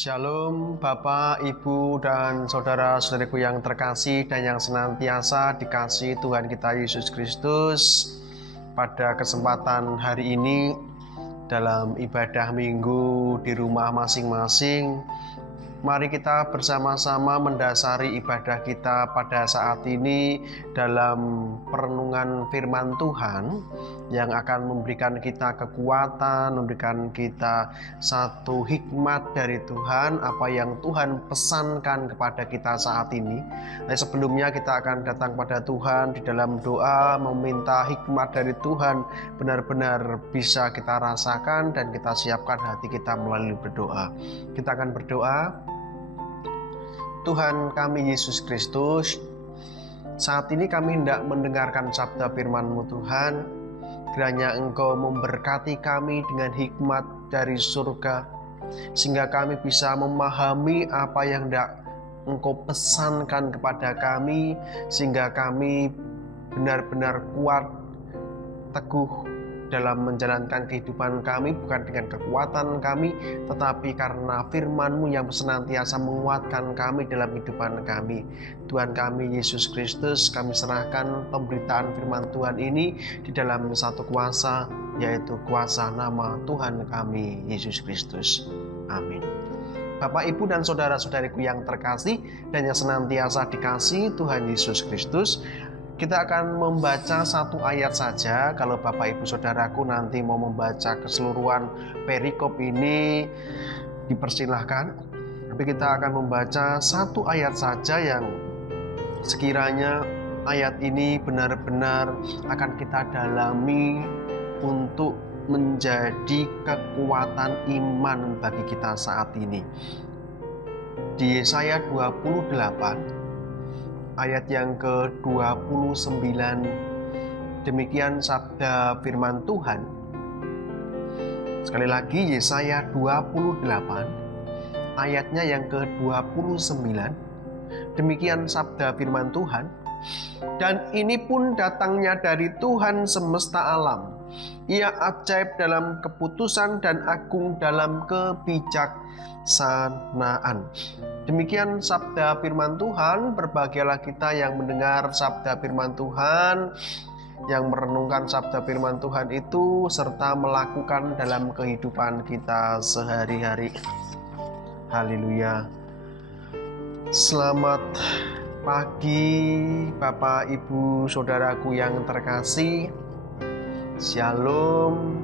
Shalom Bapak, Ibu, dan saudara-saudariku yang terkasih dan yang senantiasa dikasihi Tuhan kita Yesus Kristus. Pada kesempatan hari ini dalam ibadah minggu di rumah masing-masing, mari kita bersama-sama mendasari ibadah kita pada saat ini dalam perenungan firman Tuhan yang akan memberikan kita kekuatan, memberikan kita satu hikmat dari Tuhan, apa yang Tuhan pesankan kepada kita saat ini. Nah, sebelumnya kita akan datang pada Tuhan di dalam doa, meminta hikmat dari Tuhan benar-benar bisa kita rasakan dan kita siapkan hati kita melalui berdoa. Kita akan berdoa. Tuhan kami Yesus Kristus, saat ini kami hendak mendengarkan sabda firman-Mu Tuhan. Kiranya Engkau memberkati kami dengan hikmat dari surga, sehingga kami bisa memahami apa yang hendak Engkau pesankan kepada kami, sehingga kami benar-benar kuat, teguh dalam menjalankan kehidupan kami, bukan dengan kekuatan kami, tetapi karena firman-Mu yang senantiasa menguatkan kami dalam kehidupan kami. Tuhan kami Yesus Kristus, kami serahkan pemberitaan firman Tuhan ini di dalam satu kuasa, yaitu kuasa nama Tuhan kami Yesus Kristus. Amin. Bapak, Ibu, dan saudara-saudariku yang terkasih dan yang senantiasa dikasihi Tuhan Yesus Kristus, kita akan membaca satu ayat saja. Kalau Bapak Ibu Saudaraku nanti mau membaca keseluruhan perikop ini, dipersilahkan. Tapi kita akan membaca satu ayat saja yang sekiranya ayat ini benar-benar akan kita dalami untuk menjadi kekuatan iman bagi kita saat ini. Di Yesaya 28 ayat yang ke-29, demikian sabda firman Tuhan. Sekali lagi, Yesaya 28 ayatnya yang ke-29, demikian sabda firman Tuhan. Dan ini pun datangnya dari Tuhan semesta alam. Ia ajaib dalam keputusan dan agung dalam kebijaksanaan. Demikian sabda firman Tuhan. Berbahagialah kita yang mendengar sabda firman Tuhan, yang merenungkan sabda firman Tuhan itu, serta melakukan dalam kehidupan kita sehari-hari. Haleluya. Selamat pagi Bapak, Ibu, Saudaraku yang terkasih. Shalom.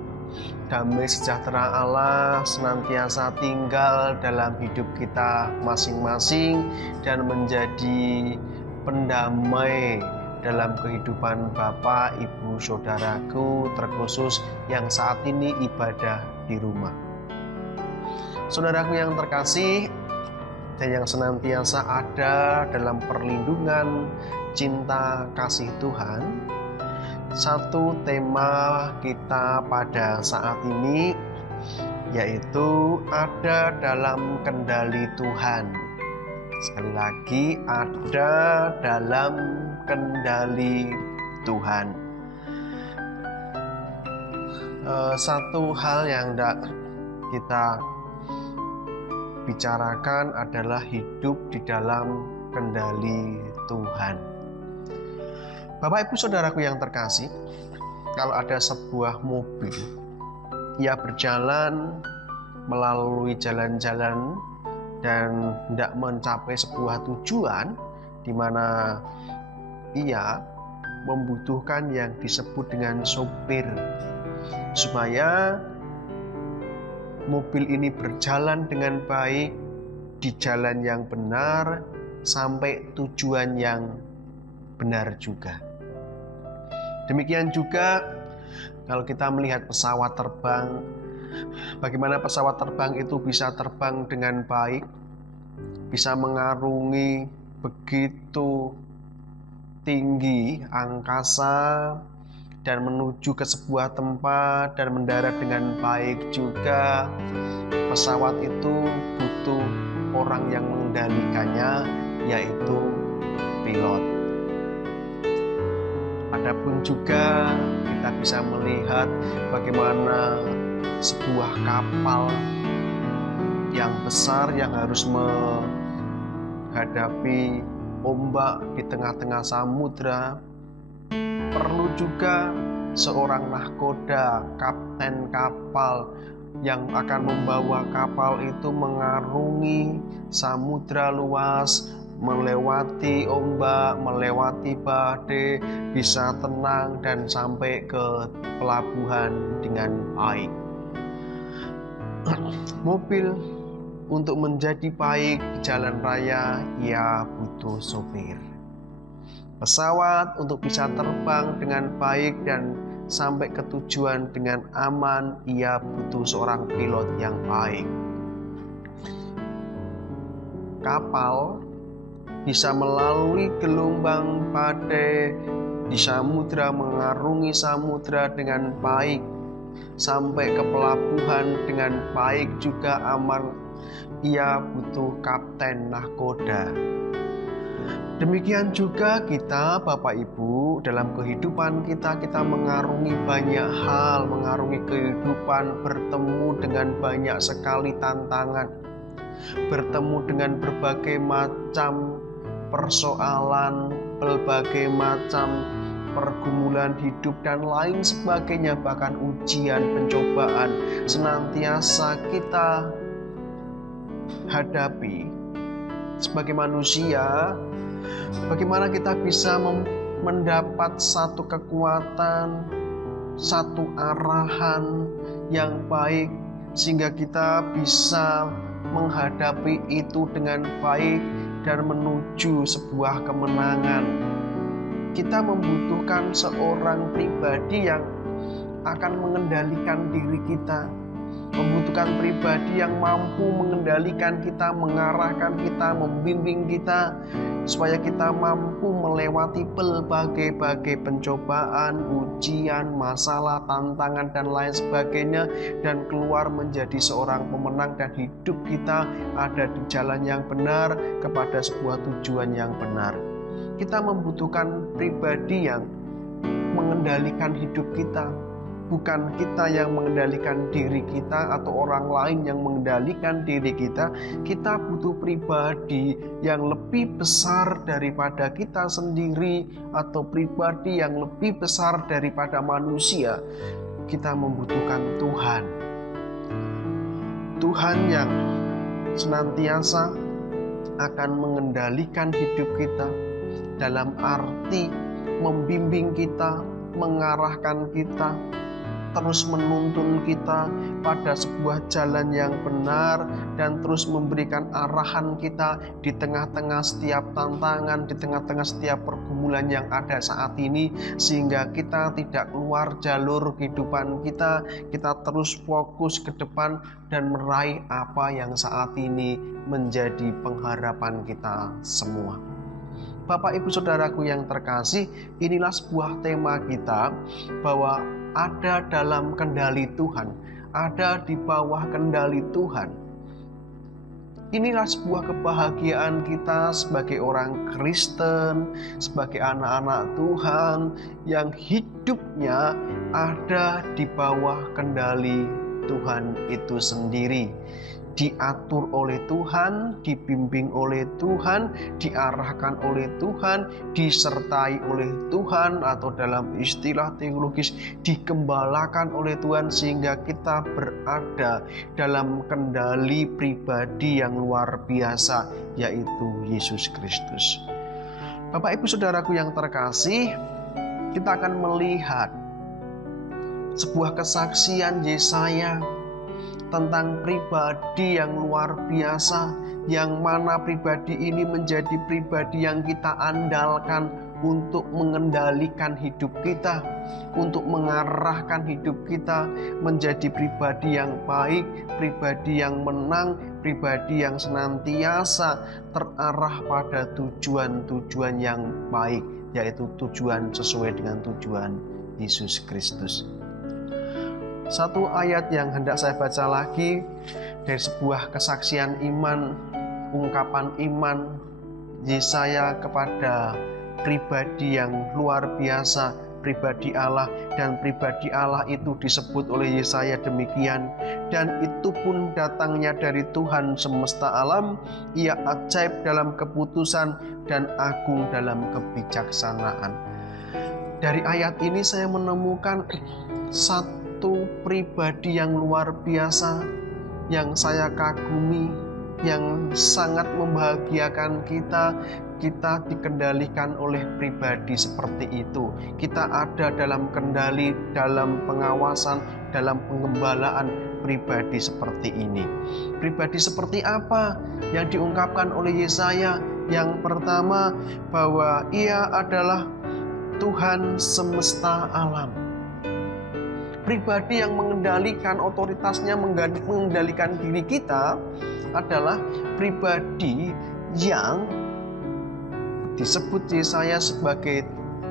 Damai sejahtera Allah senantiasa tinggal dalam hidup kita masing-masing dan menjadi pendamai dalam kehidupan Bapak, Ibu, Saudaraku, terkhusus yang saat ini ibadah di rumah. Saudaraku yang terkasih dan yang senantiasa ada dalam perlindungan cinta kasih Tuhan, satu tema kita pada saat ini yaitu ada dalam kendali Tuhan. Sekali lagi, ada dalam kendali Tuhan. Satu hal yang kita bicarakan adalah hidup di dalam kendali Tuhan. Bapak, Ibu, Saudaraku yang terkasih, kalau ada sebuah mobil, ia berjalan melalui jalan-jalan dan hendak mencapai sebuah tujuan di mana ia membutuhkan yang disebut dengan sopir, supaya mobil ini berjalan dengan baik di jalan yang benar sampai tujuan yang benar juga. Demikian juga kalau kita melihat pesawat terbang, bagaimana pesawat terbang itu bisa terbang dengan baik, bisa mengarungi begitu tinggi angkasa dan menuju ke sebuah tempat dan mendarat dengan baik juga. Pesawat itu butuh orang yang mengendalikannya, yaitu pilot. Adapun juga kita bisa melihat bagaimana sebuah kapal yang besar yang harus menghadapi ombak di tengah-tengah samudra. Perlu juga seorang nahkoda, kapten kapal yang akan membawa kapal itu mengarungi samudra luas, melewati ombak, melewati badai, bisa tenang dan sampai ke pelabuhan dengan baik. Mobil untuk menjadi baik di jalan raya, ia butuh sopir. Pesawat untuk bisa terbang dengan baik dan sampai ke tujuan dengan aman, ia butuh seorang pilot yang baik. Kapal bisa melalui gelombang badai di samudra, mengarungi samudra dengan baik, sampai ke pelabuhan dengan baik juga aman. Ia butuh kapten nahkoda. Demikian juga kita, Bapak Ibu, dalam kehidupan kita mengarungi banyak hal, mengarungi kehidupan, bertemu dengan banyak sekali tantangan, bertemu dengan berbagai macam persoalan, berbagai macam pergumulan hidup dan lain sebagainya, bahkan ujian, pencobaan senantiasa kita hadapi sebagai manusia. Bagaimana kita bisa mendapat satu kekuatan, satu arahan yang baik, sehingga kita bisa menghadapi itu dengan baik dan menuju sebuah kemenangan. Kita membutuhkan seorang pribadi yang akan mengendalikan diri kita, membutuhkan pribadi yang mampu mengendalikan kita, mengarahkan kita, membimbing kita, supaya kita mampu melewati berbagai pencobaan, ujian, masalah, tantangan, dan lain sebagainya, dan keluar menjadi seorang pemenang, dan hidup kita ada di jalan yang benar, kepada sebuah tujuan yang benar. Kita membutuhkan pribadi yang mengendalikan hidup kita, bukan kita yang mengendalikan diri kita atau orang lain yang mengendalikan diri kita. Kita butuh pribadi yang lebih besar daripada kita sendiri, atau pribadi yang lebih besar daripada manusia. Kita membutuhkan Tuhan. Tuhan yang senantiasa akan mengendalikan hidup kita, dalam arti membimbing kita, mengarahkan kita, terus menuntun kita pada sebuah jalan yang benar, dan terus memberikan arahan kita di tengah-tengah setiap tantangan, di tengah-tengah setiap pergumulan yang ada saat ini, sehingga kita tidak keluar jalur kehidupan kita terus fokus ke depan dan meraih apa yang saat ini menjadi pengharapan kita semua. Bapak, Ibu, Saudaraku yang terkasih, inilah sebuah tema kita, bahwa ada dalam kendali Tuhan, ada di bawah kendali Tuhan. Inilah sebuah kebahagiaan kita sebagai orang Kristen, sebagai anak-anak Tuhan yang hidupnya ada di bawah kendali Tuhan itu sendiri. Diatur oleh Tuhan, dibimbing oleh Tuhan, diarahkan oleh Tuhan, disertai oleh Tuhan, atau dalam istilah teologis digembalakan oleh Tuhan, sehingga kita berada dalam kendali pribadi yang luar biasa, yaitu Yesus Kristus. Bapak, Ibu, Saudaraku yang terkasih, kita akan melihat sebuah kesaksian Yesaya tentang pribadi yang luar biasa, yang mana pribadi ini menjadi pribadi yang kita andalkan untuk mengendalikan hidup kita, untuk mengarahkan hidup kita menjadi pribadi yang baik, pribadi yang menang, pribadi yang senantiasa terarah pada tujuan-tujuan yang baik, yaitu tujuan sesuai dengan tujuan Yesus Kristus. Satu ayat yang hendak saya baca lagi dari sebuah kesaksian iman, ungkapan iman Yesaya kepada pribadi yang luar biasa, pribadi Allah, dan pribadi Allah itu disebut oleh Yesaya demikian. Dan itu pun datangnya dari Tuhan semesta alam, ia ajaib dalam keputusan dan agung dalam kebijaksanaan. Dari ayat ini saya menemukan satu pribadi yang luar biasa, yang saya kagumi, yang sangat membahagiakan kita. Kita dikendalikan oleh pribadi seperti itu. Kita ada dalam kendali, dalam pengawasan, dalam pengembalaan pribadi seperti ini. Pribadi seperti apa yang diungkapkan oleh Yesaya? Yang pertama, bahwa ia adalah Tuhan semesta alam. Pribadi yang mengendalikan otoritasnya, mengendalikan diri kita adalah pribadi yang disebut Yesaya sebagai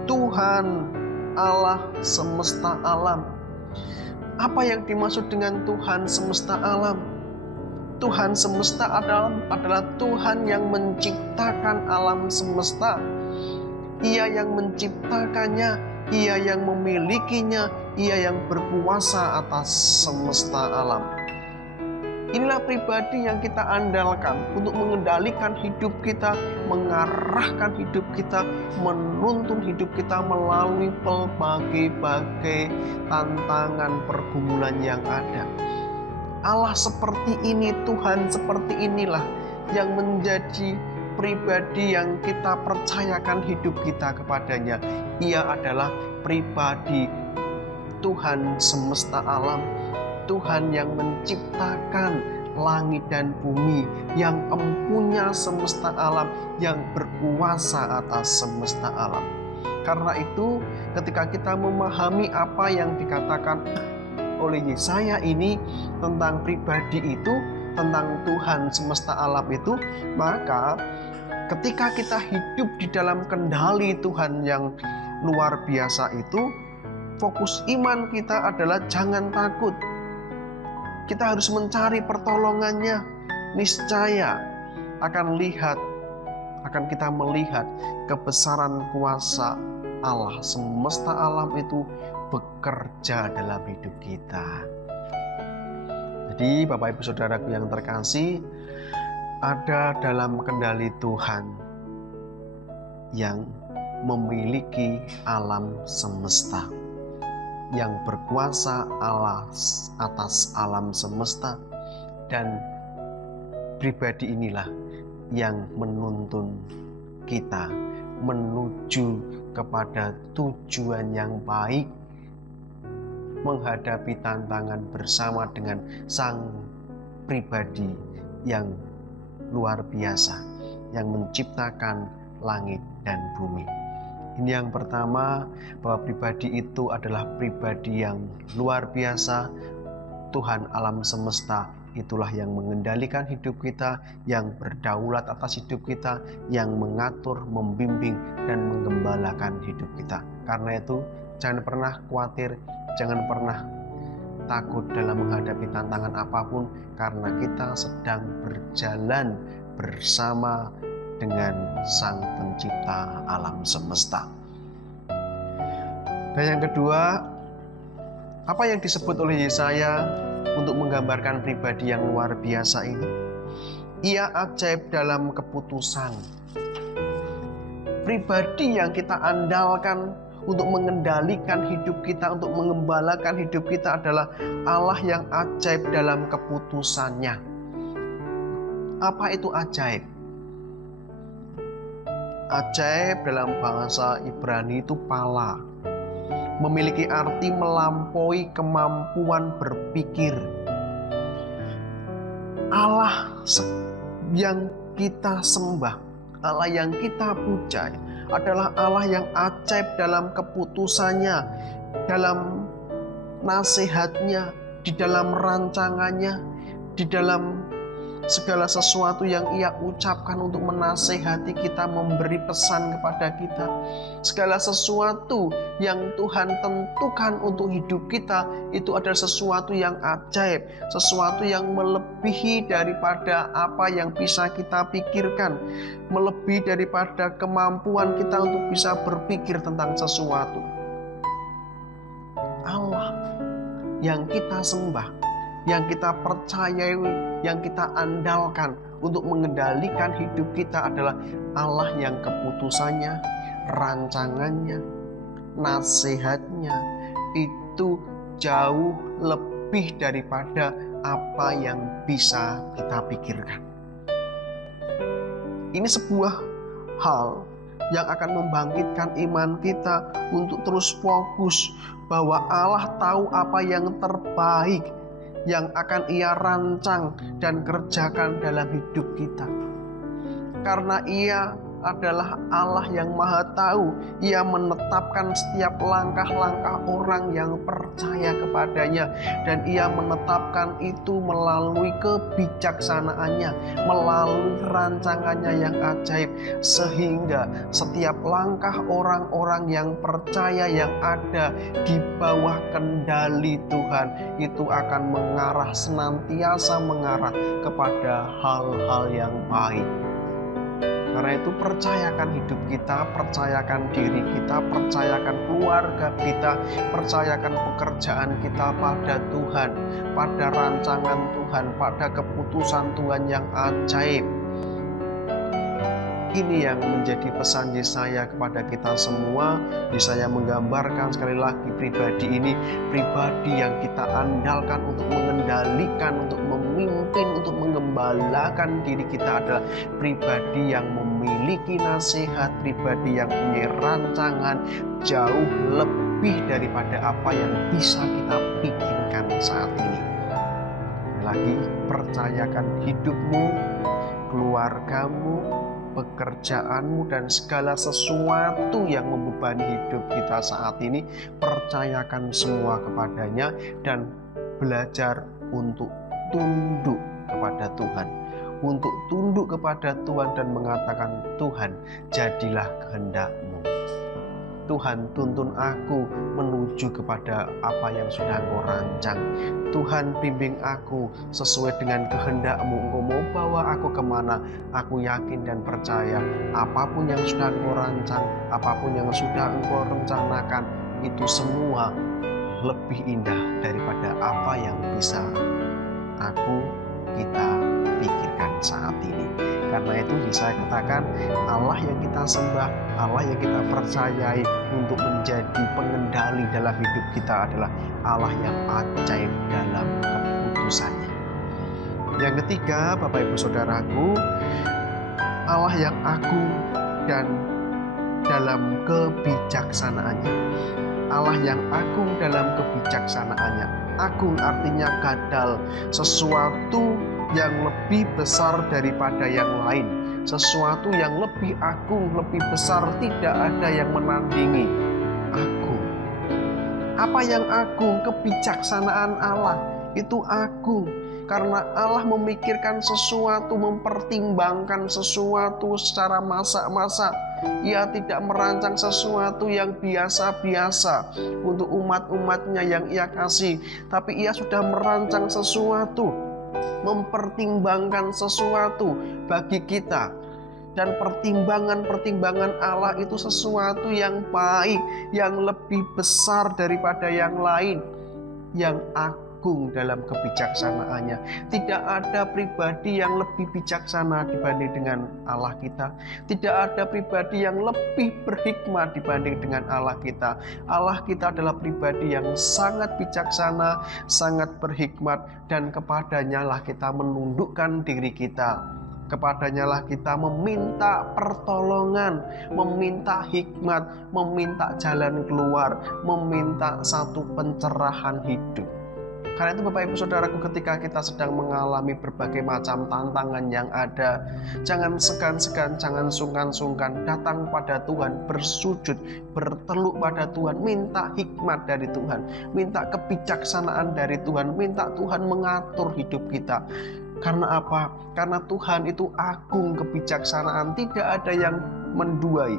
Tuhan Allah semesta alam. Apa yang dimaksud dengan Tuhan semesta alam? Tuhan semesta alam adalah Tuhan yang menciptakan alam semesta. Ia yang menciptakannya, ia yang memilikinya, ia yang berkuasa atas semesta alam. Inilah pribadi yang kita andalkan untuk mengendalikan hidup kita, mengarahkan hidup kita, menuntun hidup kita melalui berbagai tantangan pergumulan yang ada. Allah seperti ini, Tuhan seperti inilah yang menjadi pribadi yang kita percayakan hidup kita kepadanya. Ia adalah pribadi Tuhan semesta alam, Tuhan yang menciptakan langit dan bumi, yang empunya semesta alam, yang berkuasa atas semesta alam. Karena itu, ketika kita memahami apa yang dikatakan oleh Yesaya ini tentang pribadi itu, tentang Tuhan semesta alam itu, maka ketika kita hidup di dalam kendali Tuhan yang luar biasa itu, fokus iman kita adalah jangan takut. Kita harus mencari pertolongannya. Niscaya akan kita melihat kebesaran kuasa Allah semesta alam itu bekerja dalam hidup kita. Jadi Bapak Ibu Saudaraku yang terkasih, ada dalam kendali Tuhan yang memiliki alam semesta, yang berkuasa Allah atas alam semesta, dan pribadi inilah yang menuntun kita menuju kepada tujuan yang baik, menghadapi tantangan bersama dengan sang pribadi yang luar biasa, yang menciptakan langit dan bumi. Ini yang pertama, bahwa pribadi itu adalah pribadi yang luar biasa. Tuhan alam semesta itulah yang mengendalikan hidup kita, yang berdaulat atas hidup kita, yang mengatur, membimbing, dan menggembalakan hidup kita. Karena itu, jangan pernah khawatir, jangan pernah takut dalam menghadapi tantangan apapun, karena kita sedang berjalan bersama dengan Sang Pencipta alam semesta. Dan yang kedua, apa yang disebut oleh Yesaya untuk menggambarkan pribadi yang luar biasa ini? Ia ajaib dalam keputusan. Pribadi yang kita andalkan untuk mengendalikan hidup kita, untuk mengembalakan hidup kita adalah Allah yang ajaib dalam keputusannya. Apa itu ajaib? Ajaib dalam bahasa Ibrani itu pala, memiliki arti melampaui kemampuan berpikir. Allah yang kita sembah, Allah yang kita puja adalah Allah yang ajaib dalam keputusannya, dalam nasihatnya, di dalam rancangannya, di dalam segala sesuatu yang Ia ucapkan untuk menasehati kita, memberi pesan kepada kita. Segala sesuatu yang Tuhan tentukan untuk hidup kita itu adalah sesuatu yang ajaib, sesuatu yang melebihi daripada apa yang bisa kita pikirkan, melebihi daripada kemampuan kita untuk bisa berpikir tentang sesuatu. yang kita sembah, yang kita percayai, yang kita andalkan untuk mengendalikan hidup kita adalah Allah yang keputusannya, rancangannya, nasihatnya itu jauh lebih daripada apa yang bisa kita pikirkan. Ini sebuah hal yang akan membangkitkan iman kita untuk terus fokus bahwa Allah tahu apa yang terbaik yang akan Ia rancang dan kerjakan dalam hidup kita. Karena Ia adalah Allah yang Maha Tahu, Ia menetapkan setiap langkah-langkah orang yang percaya kepadanya, dan Ia menetapkan itu melalui kebijaksanaannya, melalui rancangannya yang ajaib, sehingga setiap langkah orang-orang yang percaya yang ada di bawah kendali Tuhan itu akan senantiasa mengarah kepada hal-hal yang baik. Karena itu percayakan hidup kita, percayakan diri kita, percayakan keluarga kita, percayakan pekerjaan kita pada Tuhan, pada rancangan Tuhan, pada keputusan Tuhan yang ajaib. Ini yang menjadi pesan Yesaya kepada kita semua. Yesaya menggambarkan sekali lagi pribadi ini, pribadi yang kita andalkan untuk mengendalikan, untuk memimpin, untuk mengembalakan diri kita adalah pribadi yang memiliki nasihat, pribadi yang punya rancangan jauh lebih daripada apa yang bisa kita pikirkan saat ini. Lagi, percayakan hidupmu, keluargamu, pekerjaanmu, dan segala sesuatu yang membebani hidup kita saat ini, percayakan semua kepadanya dan belajar untuk tunduk kepada Tuhan, untuk tunduk kepada Tuhan dan mengatakan, Tuhan, jadilah kehendak-Mu. Tuhan, tuntun aku menuju kepada apa yang sudah Engkau rancang. Tuhan, bimbing aku sesuai dengan kehendak-Mu. Engkau mau bawa aku kemana? Aku yakin dan percaya apapun yang sudah Engkau rancang, apapun yang sudah Engkau rencanakan, itu semua lebih indah daripada apa yang bisa kita pikirkan saat ini. Karena itu saya katakan, Allah yang kita sembah, Allah yang kita percayai untuk menjadi pengendali dalam hidup kita adalah Allah yang ajaib dalam keputusannya. Yang ketiga, Bapak Ibu Saudaraku, Allah yang agung dan dalam kebijaksanaannya. Allah yang agung dalam kebijaksanaannya. Agung artinya gadal, sesuatu yang lebih besar daripada yang lain, sesuatu yang lebih agung, lebih besar, tidak ada yang menandingi. Agung. Apa yang agung? Kebijaksanaan Allah itu agung, karena Allah memikirkan sesuatu, mempertimbangkan sesuatu secara masak-masak. Ia tidak merancang sesuatu yang biasa-biasa untuk umat-umatnya yang Ia kasih, tapi Ia sudah merancang sesuatu, mempertimbangkan sesuatu bagi kita. Dan pertimbangan-pertimbangan Allah itu sesuatu yang baik, yang lebih besar daripada yang lain, yang agung dalam kebijaksanaannya. Tidak ada pribadi yang lebih bijaksana dibanding dengan Allah kita. Tidak ada pribadi yang lebih berhikmat dibanding dengan Allah kita. Allah kita adalah pribadi yang sangat bijaksana, sangat berhikmat, dan kepadanya lah kita menundukkan diri kita. Kepadanya lah kita meminta pertolongan, meminta hikmat, meminta jalan keluar, meminta satu pencerahan hidup. Karena itu Bapak Ibu Saudaraku, ketika kita sedang mengalami berbagai macam tantangan yang ada, jangan segan-segan, jangan sungkan-sungkan, datang pada Tuhan, bersujud, berteluk pada Tuhan, minta hikmat dari Tuhan, minta kebijaksanaan dari Tuhan, minta Tuhan mengatur hidup kita. Karena apa? Karena Tuhan itu agung kebijaksanaan, tidak ada yang menduai,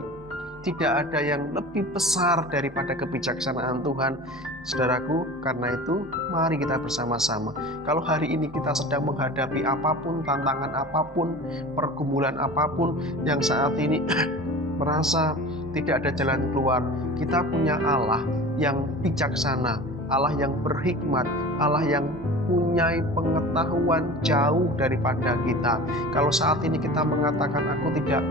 tidak ada yang lebih besar daripada kebijaksanaan Tuhan. Saudaraku, karena itu mari kita bersama-sama. Kalau hari ini kita sedang menghadapi apapun, tantangan apapun, pergumulan apapun yang saat ini merasa tidak ada jalan keluar, kita punya Allah yang bijaksana, Allah yang berhikmat, Allah yang punya pengetahuan jauh daripada kita. Kalau saat ini kita mengatakan aku tidak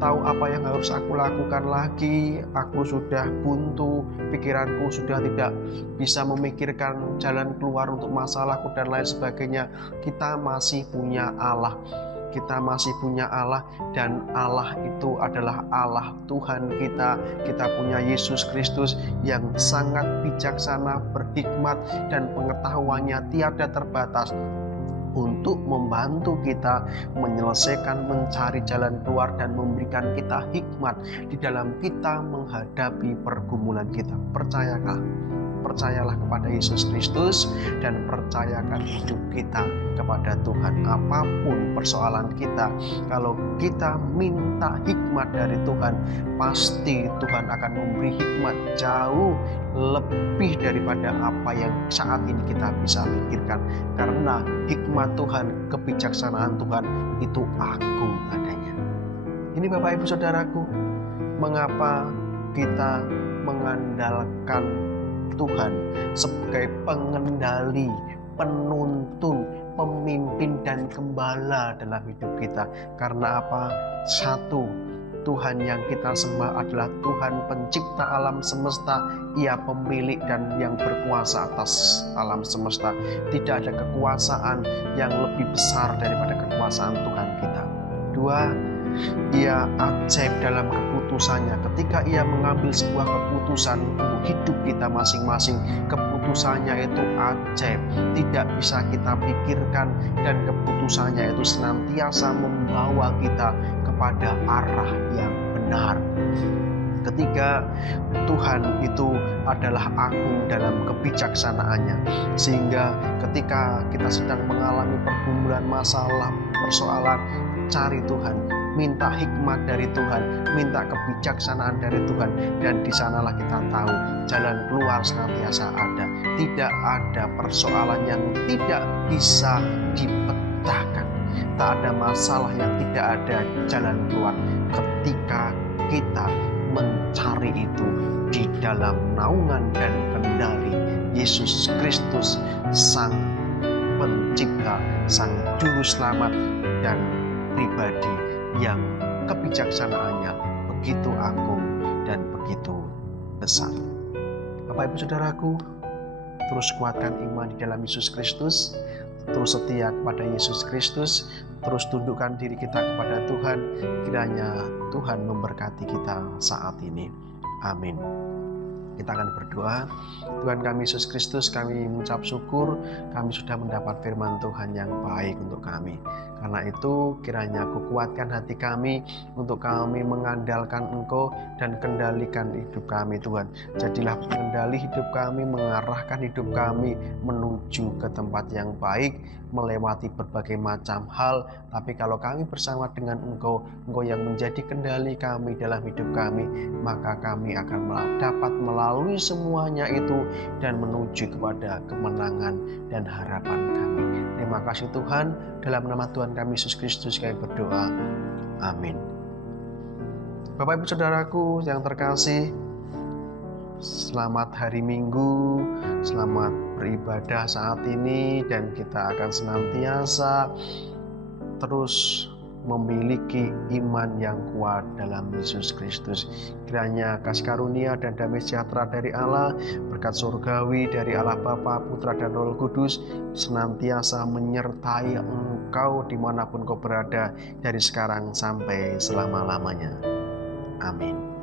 tahu apa yang harus aku lakukan lagi, aku sudah buntu, pikiranku sudah tidak bisa memikirkan jalan keluar untuk masalahku dan lain sebagainya, kita masih punya Allah. Kita masih punya Allah, dan Allah itu adalah Allah Tuhan kita. Kita punya Yesus Kristus yang sangat bijaksana, berhikmat, dan pengetahuannya tiada terbatas untuk membantu kita menyelesaikan, mencari jalan keluar, dan memberikan kita hikmat di dalam kita menghadapi pergumulan kita. Percayalah kepada Yesus Kristus dan percayakan hidup kita kepada Tuhan. Apapun persoalan kita, kalau kita minta hikmat dari Tuhan, pasti Tuhan akan memberi hikmat jauh lebih daripada apa yang saat ini kita bisa pikirkan. Karena hikmat Tuhan, kebijaksanaan Tuhan itu agung adanya. Ini Bapak Ibu Saudaraku, mengapa kita mengandalkan Tuhan sebagai pengendali, penuntun, pemimpin, dan gembala dalam hidup kita? Karena apa? Satu, Tuhan yang kita sembah adalah Tuhan pencipta alam semesta. Ia pemilik dan yang berkuasa atas alam semesta. Tidak ada kekuasaan yang lebih besar daripada kekuasaan Tuhan kita. Dua, Ia ajaib dalam keputusannya. Ketika Ia mengambil sebuah keputusan untuk hidup kita masing-masing, keputusannya itu ajaib, tidak bisa kita pikirkan, dan keputusannya itu senantiasa membawa kita kepada arah yang benar. Ketiga, Tuhan itu adalah agung dalam kebijaksanaannya, sehingga ketika kita sedang mengalami pergumulan, masalah, persoalan, cari Tuhan, minta hikmat dari Tuhan, minta kebijaksanaan dari Tuhan, dan di sanalah kita tahu jalan keluar senantiasa ada. Tidak ada persoalan yang tidak bisa dipecahkan, tak ada masalah yang tidak ada jalan keluar ketika kita mencari itu di dalam naungan dan kendali Yesus Kristus, Sang Pencipta, Sang Juru Selamat, dan pribadi yang kebijaksanaannya begitu agung dan begitu besar. Bapak Ibu Saudaraku, terus kuatkan iman di dalam Yesus Kristus, terus setia kepada Yesus Kristus, terus tundukkan diri kita kepada Tuhan. Kiranya Tuhan memberkati kita saat ini. Amin. Kita akan berdoa. Tuhan kami Yesus Kristus, kami mengucap syukur kami sudah mendapat firman Tuhan yang baik untuk kami. Karena itu kiranya kukuatkan hati kami untuk kami mengandalkan Engkau dan kendalikan hidup kami Tuhan. Jadilah pengendali hidup kami, mengarahkan hidup kami menuju ke tempat yang baik, melewati berbagai macam hal. Tapi kalau kami bersama dengan Engkau, Engkau yang menjadi kendali kami dalam hidup kami, maka kami akan dapat melalui semuanya itu dan menuju kepada kemenangan dan harapan kami. Terima kasih Tuhan, dalam nama Tuhan kami Yesus Kristus kami berdoa. Amin. Bapak Ibu Saudaraku yang terkasih, selamat hari Minggu, selamat beribadah saat ini, dan kita akan senantiasa terus memiliki iman yang kuat dalam Yesus Kristus. Kiranya kasih karunia dan damai sejahtera dari Allah, berkat surgawi dari Allah Bapa, Putra, dan Roh Kudus senantiasa menyertai engkau dimanapun kau berada, dari sekarang sampai selama-lamanya. Amin.